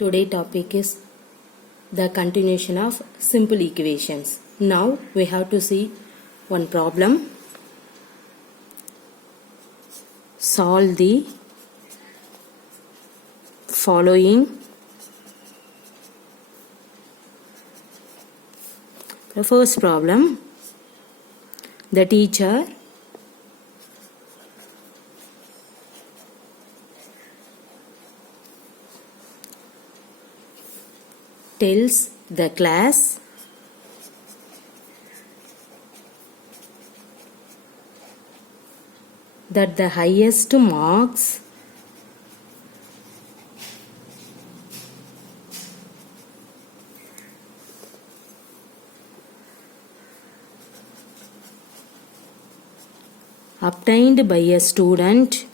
Today topic is the continuation of simple equations. Now we have to see one problem. Solve the following. The first problem, the teacher tells the class that the highest marks obtained by a student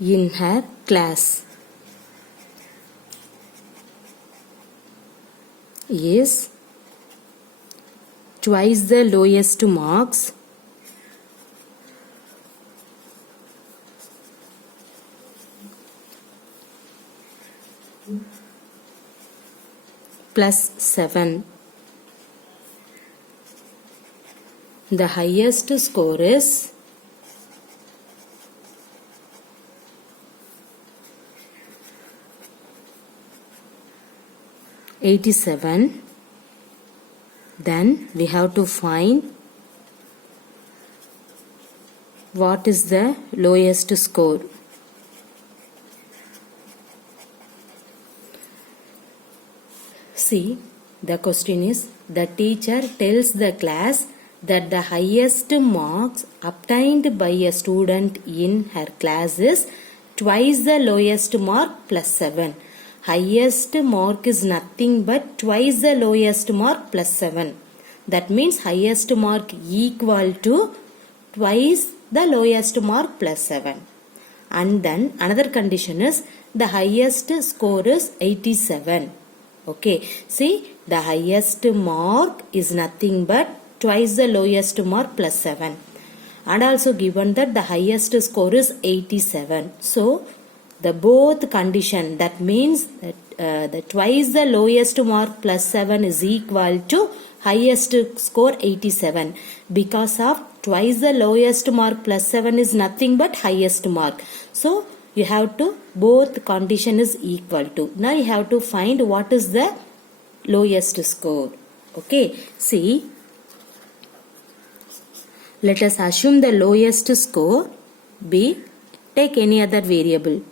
in her class is twice the lowest marks plus 7. The highest score is $87. Then we have to find what is the lowest score. See, the question is, the teacher tells the class that the highest marks obtained by a student in her class is twice the lowest mark plus 7. Highest mark is nothing but twice the lowest mark plus 7. That means highest mark equal to twice the lowest mark plus 7. And then another condition is the highest score is 87. Okay, see, the highest mark is nothing but twice the lowest mark plus 7. And also given that the highest score is 87. So, the both condition, that means that the twice the lowest mark plus 7 is equal to highest score 87. Because of twice the lowest mark plus 7 is nothing but highest mark. So, you have to, both condition is equal to. Now you have to find what is the lowest score. Okay, see, let us assume the lowest score be, take any other variable.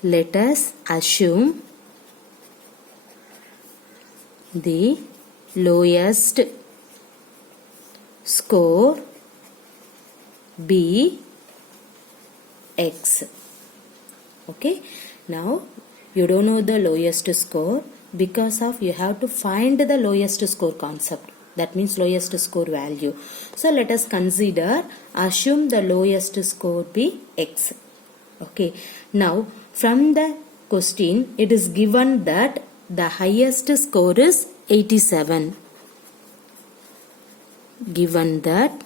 Let us assume the lowest score be X. Okay, now you don't know the lowest score because of you have to find the lowest score concept. That means lowest score value. So let us consider, assume the lowest score be X. Okay, now from the question it is given that the highest score is 87. Given that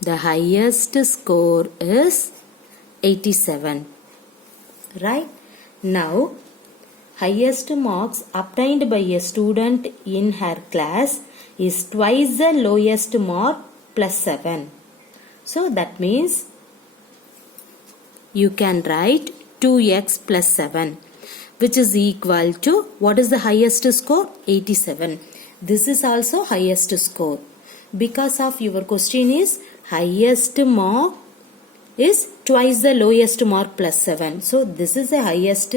the highest score is 87. Right? Now, highest marks obtained by a student in her class is twice the lowest mark plus 7. So, that means you can write 2x plus 7, which is equal to, what is the highest score? 87. This is also highest score. Because of your question is highest mark is twice the lowest mark plus 7. So this is the highest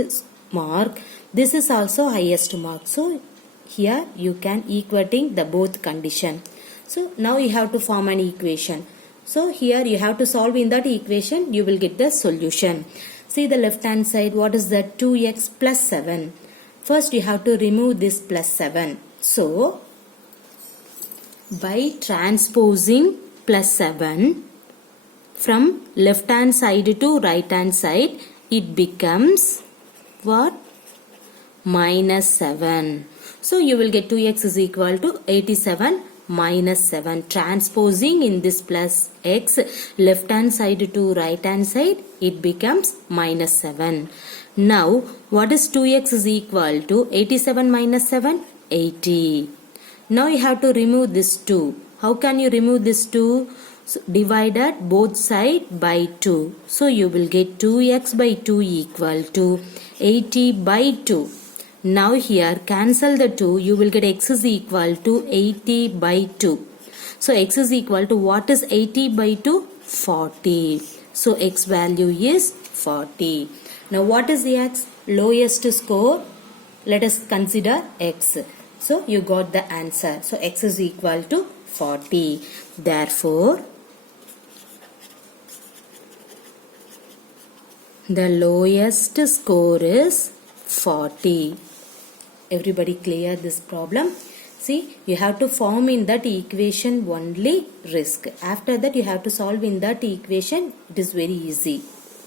mark. This is also highest mark. So here you can equating the both condition. So now you have to form an equation. So here you have to solve in that equation. You will get the solution. See the left hand side. What is that? 2x plus 7. First you have to remove this plus 7. So by transposing plus 7 from left hand side to right hand side, it becomes what? Minus 7. So you will get 2x is equal to 87 minus 7. Transposing in this plus x, left hand side to right hand side, it becomes minus 7. Now what is 2x is equal to 87 minus 7? 80. Now you have to remove this 2. How can you remove this 2? So divided both side by 2. So you will get 2x by 2 equal to 80 by 2. Now here cancel the 2. You will get x is equal to 80 by 2. So x is equal to what is 80 by 2? 40. So x value is 40. Now what is the x? Lowest score. Let us consider x. So you got the answer. So x is equal to 40. Therefore, the lowest score is 40. Everybody clear this problem? See, you have to form in that equation only risk. After that, you have to solve in that equation. It is very easy.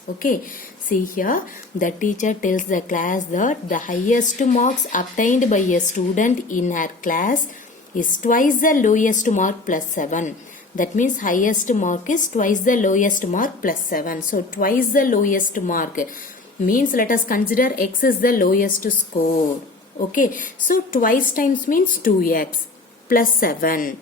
Okay. See here, the teacher tells the class that the highest marks obtained by a student in her class is twice the lowest mark plus 7. That means highest mark is twice the lowest mark plus 7. So twice the lowest mark means let us consider x is the lowest score. Okay. So twice times means 2x plus 7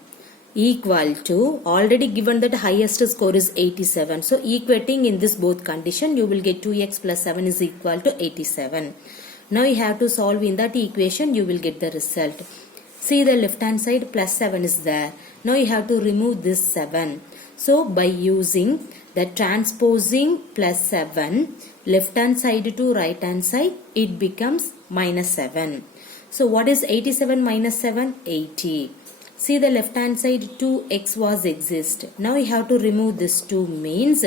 equal to, already given that highest score is 87. So equating in this both condition, you will get 2x plus 7 is equal to 87. Now you have to solve in that equation, you will get the result. See the left hand side plus 7 is there. Now you have to remove this 7. So by using the transposing plus 7, left hand side to right hand side, it becomes minus 7. So what is 87 minus 7? 80. See the left hand side 2x was exist. Now you have to remove this 2 means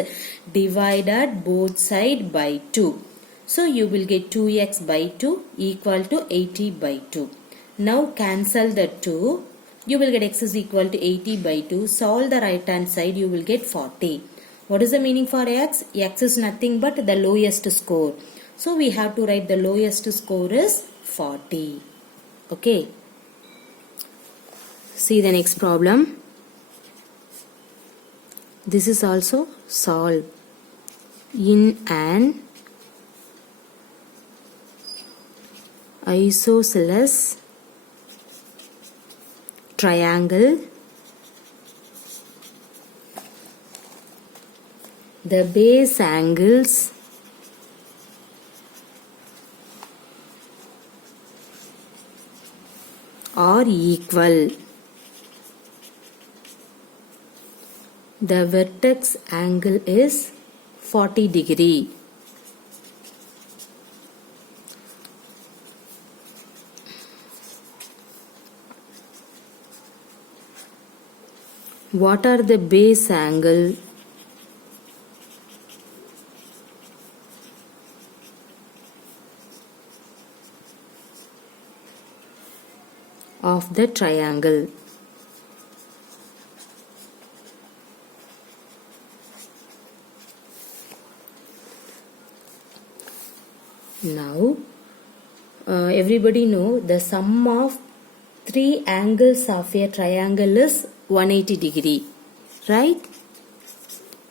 divided both side by 2. So you will get 2x by 2 equal to 80 by 2. Now cancel the 2. You will get x is equal to 80 by 2. Solve the right hand side, you will get 40. What is the meaning for x? X is nothing but the lowest score. So we have to write the lowest score is 40. Okay. See the next problem. This is also solved. In an isosceles triangle, the base angles are equal. The vertex angle is 40 degree. What are the base angle of the triangle? Now everybody know the sum of 3 angles of a triangle is 180 degree, right?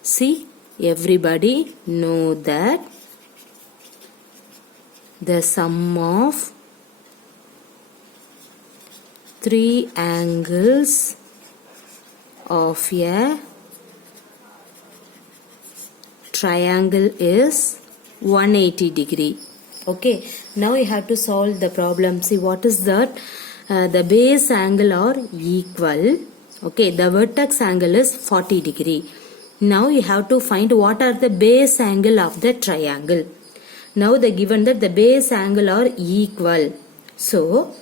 See, everybody know that the sum of 3 angles of a triangle is 180 degree. Okay, now you have to solve the problem. See what is that? The base angle are equal. Okay, the vertex angle is 40 degree. Now you have to find what are the base angle of the triangle. Now they given that the base angle are equal. So,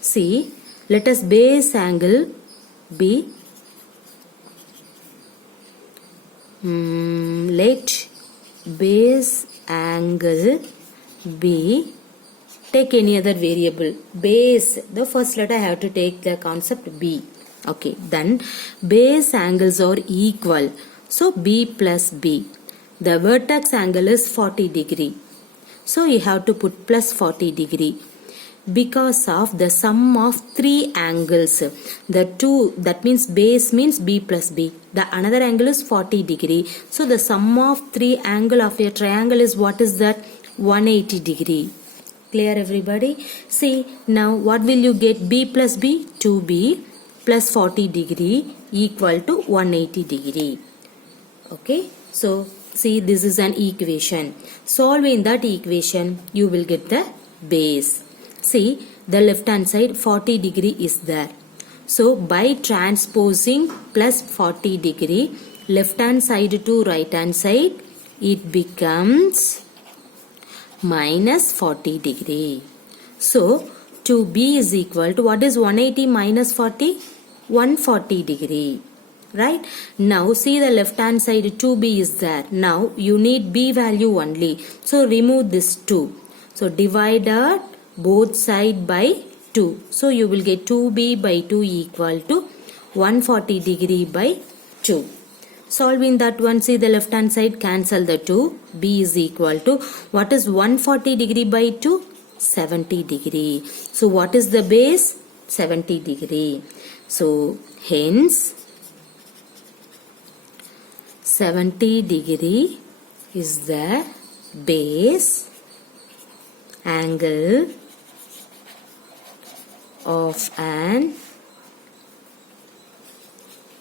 see, let us base angle be, let base angle be, take any other variable. Base, the first letter I have to take the concept B. Okay, then base angles are equal. So B plus B. The vertex angle is 40 degree. So you have to put plus 40 degree. Because of the sum of three angles. The two, that means base means B plus B. The another angle is 40 degree. So the sum of three angle of a triangle is what is that? 180 degree. Clear everybody? See now what will you get? B plus B, 2B plus 40 degree equal to 180 degree. Okay, so see this is an equation. Solving that equation you will get the base. See the left hand side 40 degree is there. So by transposing plus 40 degree left hand side to right hand side, it becomes minus 40 degree. So 2B is equal to what is 180 minus 40? 140 degree. Right? Now see the left hand side 2B is there. Now you need B value only. So remove this 2. So divided both side by 2. So you will get 2B by 2 equal to 140 degree by 2. Solving that one, see the left hand side, cancel the 2. B is equal to what is 140 degree by 2? 70 degree. So what is the base? 70 degree. So hence 70 degree is the base angle of an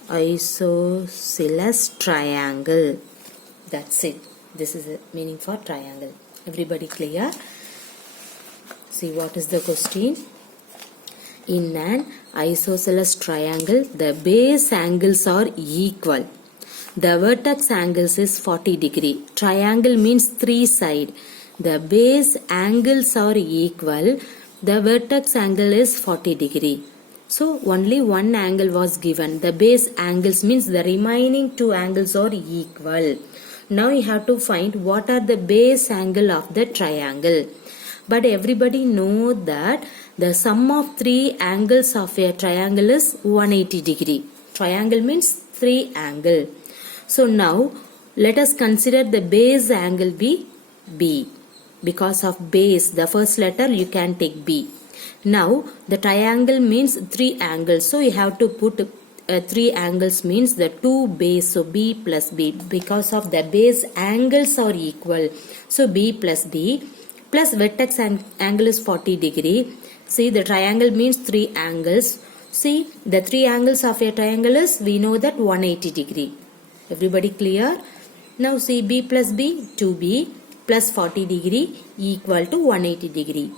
isosceles triangle. That's it. This is the meaning for triangle. Everybody clear? See what is the question? In an isosceles triangle, the base angles are equal. The vertex angles is 40 degree. Triangle means three side. The base angles are equal. The vertex angle is 40 degree. So only one angle was given. The base angles means the remaining two angles are equal. Now you have to find what are the base angle of the triangle. But everybody know that the sum of three angles of a triangle is 180 degree. Triangle means three angle. So now let us consider the base angle be B. Because of base, the first letter you can take B. Now the triangle means three angles. So you have to put three angles means the two base. So B plus B. Because of the base angles are equal. So B plus B plus vertex angle is 40 degree. See the triangle means three angles. See the three angles of a triangle is we know that 180 degree. Everybody clear? Now see B plus B, 2B plus 40 degree equal to 180 degree.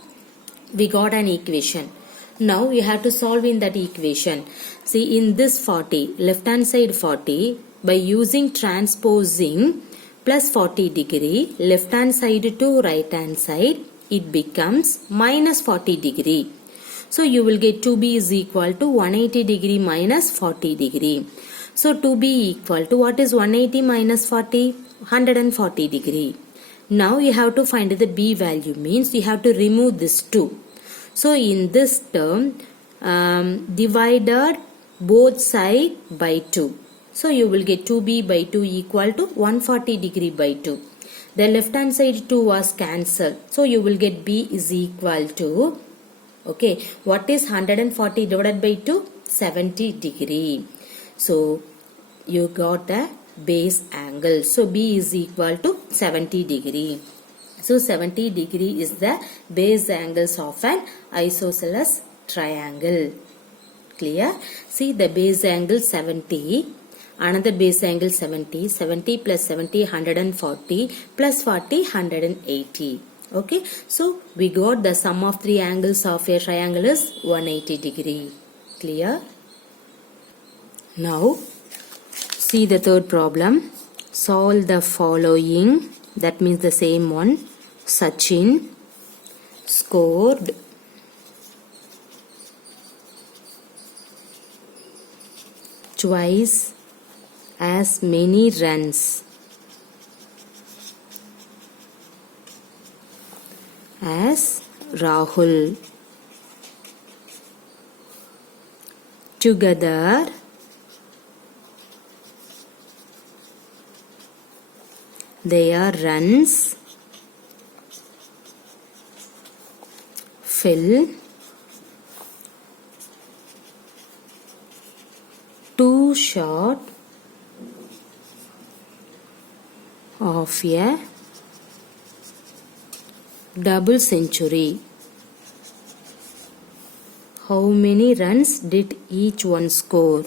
We got an equation. Now you have to solve in that equation. See in this 40, left hand side 40, by using transposing plus 40 degree, left hand side to right hand side, it becomes minus 40 degree. So you will get 2B is equal to 180 degree minus 40 degree. So 2B equal to what is 180 minus 40? 140 degree. Now you have to find the B value means you have to remove this 2. So in this term divided both side by 2. So you will get 2B by 2 equal to 140 degree by 2. The left hand side 2 was cancelled. So you will get B is equal to, okay, what is 140 divided by 2? 70 degree. So you got the base angle. So B is equal to 70 degree. So 70 degree is the base angles of an isosceles triangle. Clear? See the base angle 70. Another base angle 70. 70 plus 70 140 plus 40 180. Okay. So we got the sum of three angles of a triangle is 180 degree. Clear? Now see the third problem. Solve the following. That means the same one. Sachin scored twice as many runs as Rahul. Together their runs fill 2 shot of a double century. How many runs did each one score?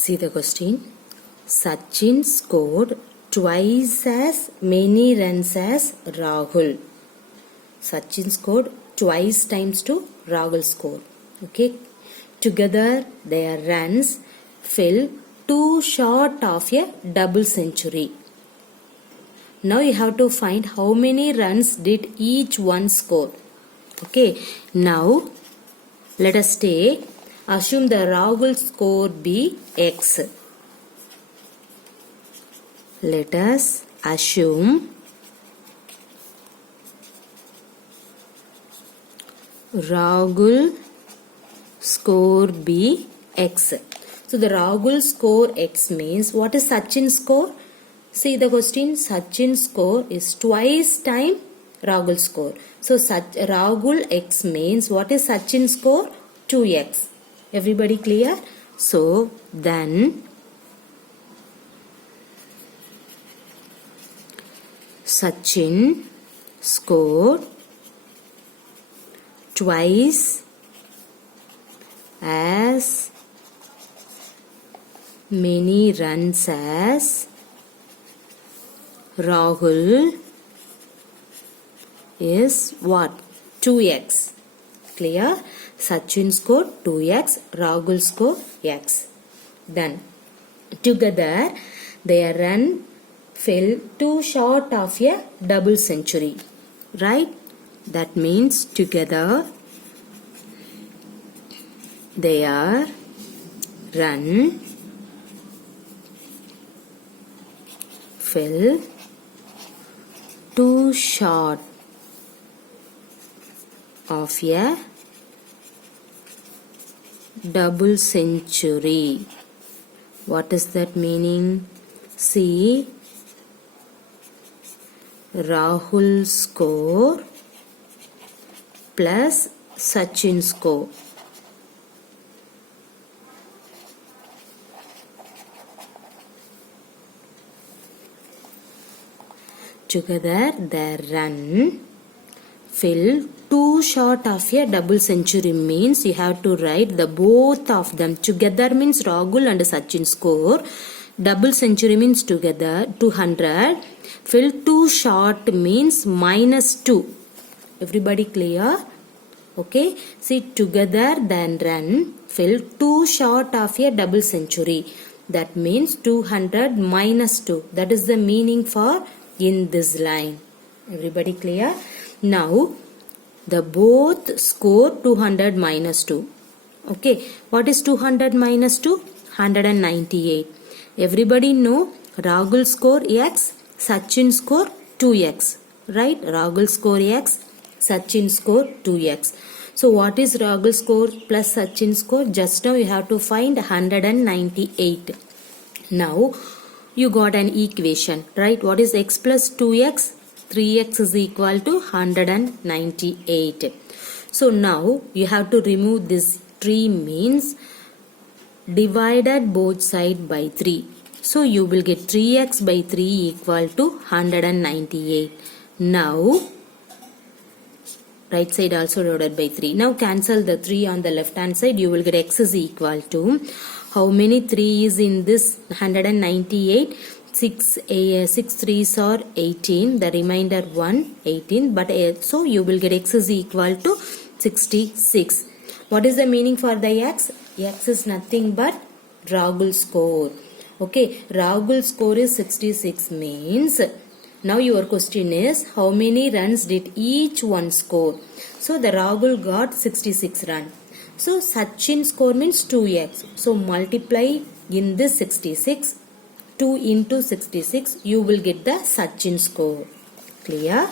See the question. Sachin scored twice as many runs as Rahul. Sachin scored twice times to Rahul score. Okay. Together their runs fell 2 short of a double century. Now you have to find how many runs did each one score. Okay. Now let us take. Assume the Rahul score be X. Let us assume Rahul score be X. So the Rahul score X means what is Sachin score? See the question. Sachin score is twice time Rahul score. So Rahul X means what is Sachin score? 2x. Everybody clear? So then Sachin scored twice as many runs as Rahul is what? 2x. Clear? Sachin scored 2x, Rahul scored x. Done. Together their run fell 2 short of a double century. Right? That means together their run fell 2 short of a double century. What is that meaning? See, Rahul score plus Sachin score. Together their run fell 2 short of a double century means you have to write the both of them. Together means Rahul and Sachin score. Double century means together 200. Fell 2 short means minus 2. Everybody clear? Okay. See, together then run fell 2 short of a double century. That means 200 minus 2. That is the meaning for in this line. Everybody clear? Now the both score 200 minus 2. Okay. What is 200 minus 2? 198. Everybody know Rahul score x, Sachin score 2x. Right? Rahul score x, Sachin score 2x. So what is Rahul score plus Sachin score? Just now you have to find 198. Now you got an equation. Right? What is x plus 2x? 3x is equal to 198. So now you have to remove this 3 means divided both sides by 3. So you will get 3x by 3 equal to 198. Now right side also divided by 3. Now cancel the 3 on the left hand side. You will get x is equal to how many 3 is in this 198? 6 3s are 18. The remainder 1 18. But so you will get x is equal to 66. What is the meaning for the x? X is nothing but Rahul score. Okay, Rahul score is 66 means now your question is how many runs did each one score? So the Rahul got 66 run. So Sachin score means 2x. So multiply in this 66. 2 into 66 you will get the Sachin score. Clear?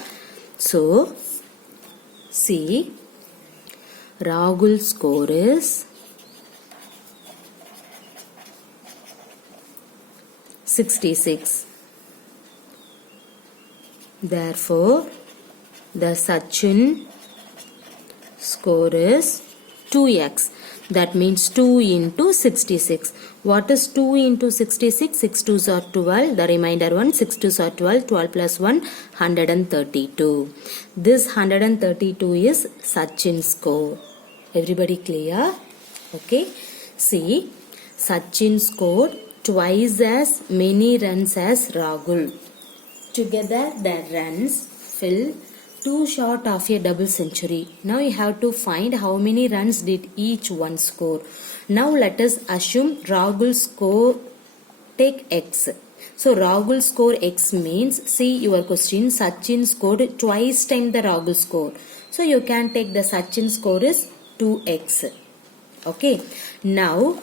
So see Rahul's score is 66. Therefore, the Sachin score is 2x. That means 2 into 66. What is 2 into 66? 6 2s are 12. The remainder 1. 6 2s are 12. 12 plus 1, 132. This 132 is Sachin's score. Everybody clear? Okay. See, Sachin scored twice as many runs as Rahul. Together their runs fell too short of a double century. Now you have to find how many runs did each one score. Now let us assume Rahul score, take x. So Rahul score x means, see your question, Sachin scored twice time the Rahul score. So you can take the Sachin score is 2x. Okay. Now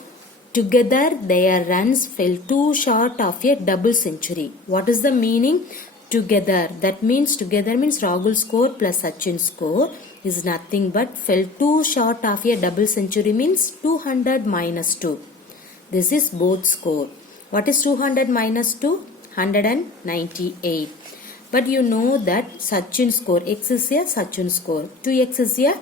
together their runs fell too short of a double century. What is the meaning? Together. That means together means Rahul score plus Sachin score is nothing but fell too short of a double century means 200 minus 2. This is both score. What is 200 minus 2? 198. But you know that Sachin score, x is a Sachin score, 2x is a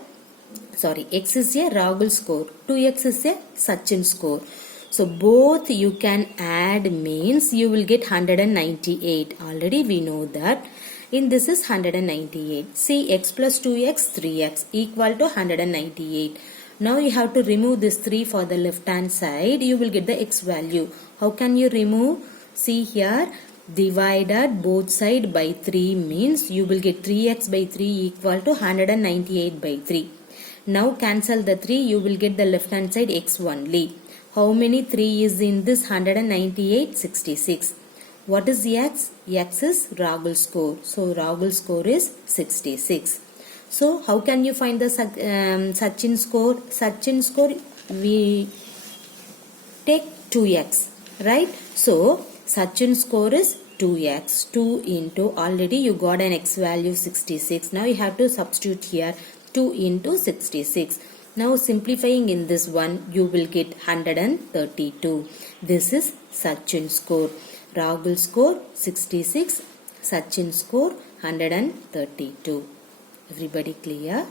x is a Rahul score, 2x is a Sachin score. So both you can add means you will get 198. Already we know that. In this is 198. See, x plus 2x, 3x equal to 198. Now you have to remove this 3 for the left hand side. You will get the x value. How can you remove? See here, divided both side by 3 means you will get 3x by 3 equal to 198 by 3. Now cancel the 3, you will get the left hand side x only. How many 3 is in this 198? 66. What is x? X is Rahul score. So Rahul score is 66. So how can you find the Sachin score? Sachin score we take 2x, right? So Sachin score is 2x. 2 into, already you got an x value 66. Now you have to substitute here 2 into 66. Now simplifying in this one, you will get 132. This is Sachin score. Rahul score 66, Sachin score 132. Everybody clear?